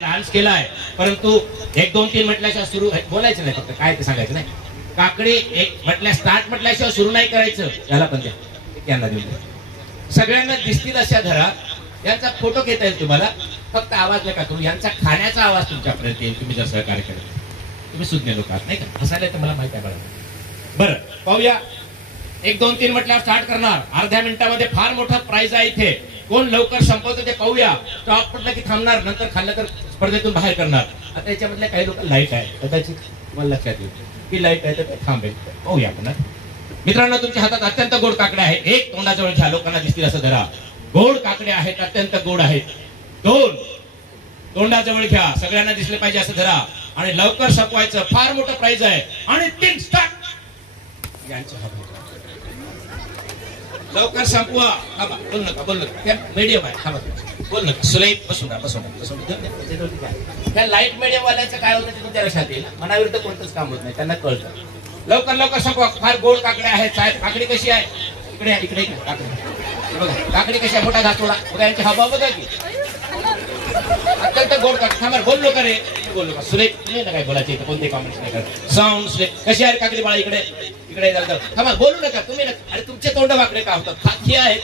Dance केलाय, परंतु 1 2 3 म्हटल्याशिवाय सुरू बोलायचं नाही, फक्त काय ते सांगायचं नाही. काकडी एक म्हटल्या स्टार्ट म्हटल्याशिवाय सुरू नाही करायचं. याला पण द्या, यांना देऊन द्या. सगळ्यांना दिसतील अशा धरा. यांचा फोटो घेता येईल तुम्हाला, फक्त आवाज नका करू. यांचा खाण्याचा आवाज तुमच्यापर्यंत येईल, तुम्ही जर सहकार्य केलं. तुम्ही सुज्ञ लोक आहात नाही का, हसायला तर मला माहित आहे. बरं पाहूया. 1 2 3 म्हटल्यावर स्टार्ट करणार. अर्ध्या मिनिटामध्ये फार मोठा प्राइज आहे इथे. कोण लवकर संपवतो ते पाहूया. स्टॉप म्हटलं की थांबणार, नंतर खाल्लं तर स्पर्धेतून बाहेर करणार. आता याच्यामधल्या काही लोक लाईट आहे, कदाचित मला लक्षात येईल की लाईट आहे तर थांबेल. पाहूया आपण. मित्रांनो, तुमच्या हातात अत्यंत गोड काकडे आहे. एक तोंडाजवळ घ्या, लोकांना दिसतील असं धरा. गोड काकडे आहेत, अत्यंत गोड आहेत. 2 तोंडाजवळ घ्या, सगळ्यांना दिसले पाहिजे असं धरा आणि लवकर संपवायचं. फार मोठं प्राइज आहे. आणि 3 स्टार्ट. लवकर संपवा. बोल नका मीडियम आहे. बोल नका. सुलैत बसून त्या लाईट मीडियम वाल्याचं काय होतं ते तुमच्या लक्षात येईल. मनाविरुद्ध कोणतंच काम होत नाही, त्यांना कळतं. लवकर संपवा. फार गोड काकडे आहेत. साहेब काकडी कशी आहे? इकडे काकडी बघा. काकडी कशी आहे? मोठा घातोडा बघा. यांची हवा बघा की अत्यंत गोड काकडी. थांबा, बोललो का रे? बोललो का? सुरेख नाही ना काय बोलायचं इथं, कोणते कॉमेंट्स नाही करत. साऊंड सुरेख. कशी आहे काकडी बाळा? इकडे थांबा, बोलू नका तुम्ही. अरे तुमचे तोंड वाकडे का होतात? खाकी आहेत.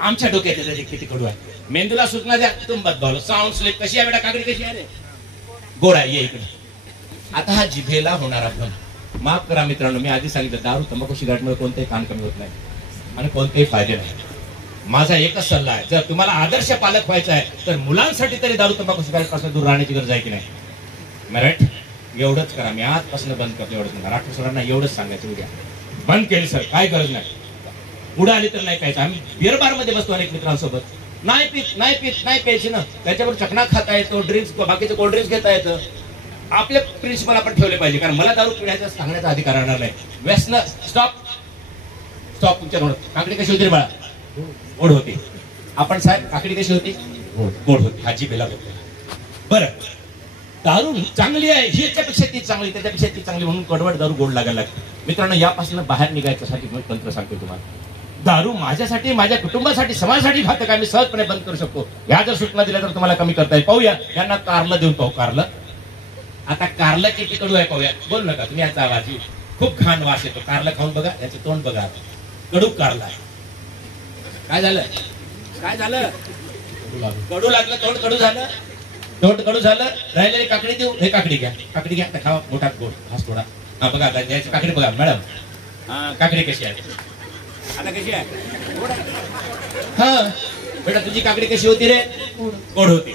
आमच्या डोक्यात किती कडू आहे. मेंदूला सूचना द्या, तुम बदबावलं. साऊंड सुरेख. कशी आहे बेटा काकडी? कशी आहे रे? गोड आहे. ये इकडे. आता हा जिभेला होणारा भ्रम. माफ करा मित्रांनो, मी आधी सांगितलं दारू तंबाखू सिगारेटमुळे कोणतेही कान कमी होत नाही आणि कोणतेही फायदे नाही. माझा एकच सल्ला आहे, जर तुम्हाला आदर्श पालक व्हायचा आहे तर मुलांसाठी तरी दारू तंबाखू सिगारेट पासून दूर राहण्याची गरज आहे की नाही? मराठ एवढंच करा. मी आजपासून बंद करतो. एवढंच करा. राठोड सरांना एवढंच सांगायचं. उद्या बंद केली सर, काय गरज नाही. उडा आली तर नाही प्यायचं. आम्ही बिअर बार मध्ये बसतो अनेक मित्रांसोबत. नाही प्यायची ना. त्याच्यावर चकना खाता येतो, ड्रिंक्स बाकीचे कोल्ड्रिंक्स घेता येतं. आपले प्रिन्सिपल आपण ठेवले पाहिजे, कारण मला दारू पिण्याचा सांगण्याचा अधिकार राहणार नाही. व्यसन स्टॉप. तुमच्या तोंडात काकडी कशी होती बाळा? गोड होती. आपण साहेब काकडी कशी होती? गोड होती. हा जिभेला होती. बरं, दारू चांगली आहे, ह्याच्यापेक्षा ती चांगली, त्याच्यापेक्षा ती चांगली, म्हणून कडवट दारू गोड लागायला लागते. मित्रांनो, यापासून बाहेर निघायच्यासाठी मी तंत्र सांगतो तुम्हाला. दारू माझ्यासाठी, माझ्या कुटुंबासाठी, समाजासाठी घातक आहे. मी सहजपणे बंद करू शकतो. ह्या जर सूचना दिल्या तर तुम्हाला कमी करता येईल. पाहूया. यांना कारलं देऊन पाहू. कारलं. आता कारलं किती कडू आहे पाहूया. बोल नका तुम्ही. याचा आवाज खूप घाण वास येतो. कारलं खाऊन बघा, याचं तोंड बघा. कडू कारला आहे. काय झालं? कडू लागलं. तोंड कडू झालं. राहिलेली काकडी देऊ. हे काकडी घ्या तर खावा. मोठा गोड हाच थोडा. हा बघा, याची काकडी बघा मॅडम. हा काकडी कशी आहे आता? कशी आहे? हा बेटा, तुझी काकडी कशी होती रे? गोड होती.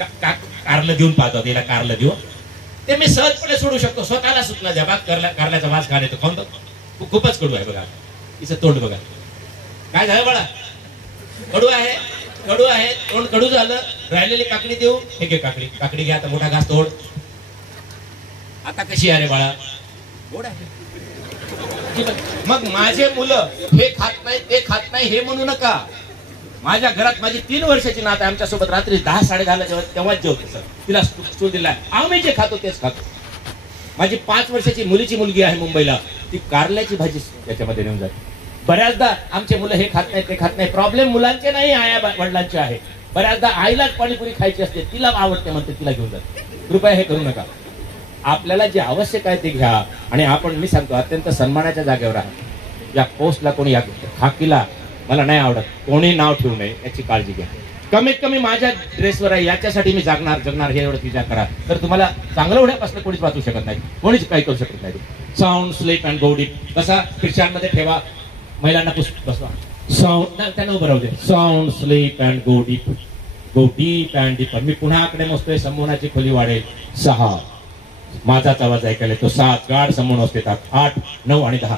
कारलं देऊन पाहतो. तिला कारलं देऊ. ते मी सहजपणे सोडू शकतो. स्वतःला सूचना द्या. बाग कारल्याचा वास खाणे तो खाऊन खूपच कडू आहे. बघा तिचं तोंड बघा. काय झालं बाळा? कडू आहे. तोंड कडू झालं. राहिलेली काकडी देऊ. हे घे काकडी घ्या. आता मोठा घास तोड. आता कशी आहे रे बाळा? गोड आहे. मग माझे मुलं हे खात नाही, ते खात नाही हे म्हणू नका. माझ्या घरात माझी 3 वर्षाची नात आहे. आमच्या सोबत रात्री 10 10:30 तेव्हाच जेवते सर. तिला स्टूल दिला. आम्ही जे खातो तेच खातो. माझी 5 वर्षाची मुलीची मुलगी आहे मुंबईला. ती कारल्याची भाजी त्याच्यामध्ये नेऊन जाते. बऱ्याचदा आमचे मुलं हे खात नाही, ते खात नाही. प्रॉब्लेम मुलांचे नाही, आया वडिलांचे आहे. बऱ्याचदा आईलाच पाणीपुरी खायची असते, तिला आवडते म्हणते, तिला घेऊन जाते. कृपया हे करू नका. आपल्याला जे आवश्यक आहे ते घ्या. आणि आपण, मी सांगतो, अत्यंत सन्मानाच्या जागेवर आहे. या पोस्टला कोणी, या खाकीला मला नाही आवडत, कोणी नाव ठेवू नये याची काळजी घ्या. कमीत कमी माझ्या ड्रेसवर आहे याच्यासाठी मी जगणार हे एवढं विचार करा. तर तुम्हाला चांगलं होण्यापासून कोणीच वाचू शकत नाही, कोणीच काही करू शकत नाही. Sound sleep and go deep. कसा खिशांमध्ये ठेवा. महिलांना बसवा. साऊंड त्यांना उभं राहू दे. Sound sleep and go deep. Go deep and deeper. मी पुन्हा आकडे मोजतोय. संमोहनाची खोली वाढेल. 6. माझाच आवाज ऐकायला येतो. 7. गाढ संमोहन अवस्थेत 8 9 आणि 10.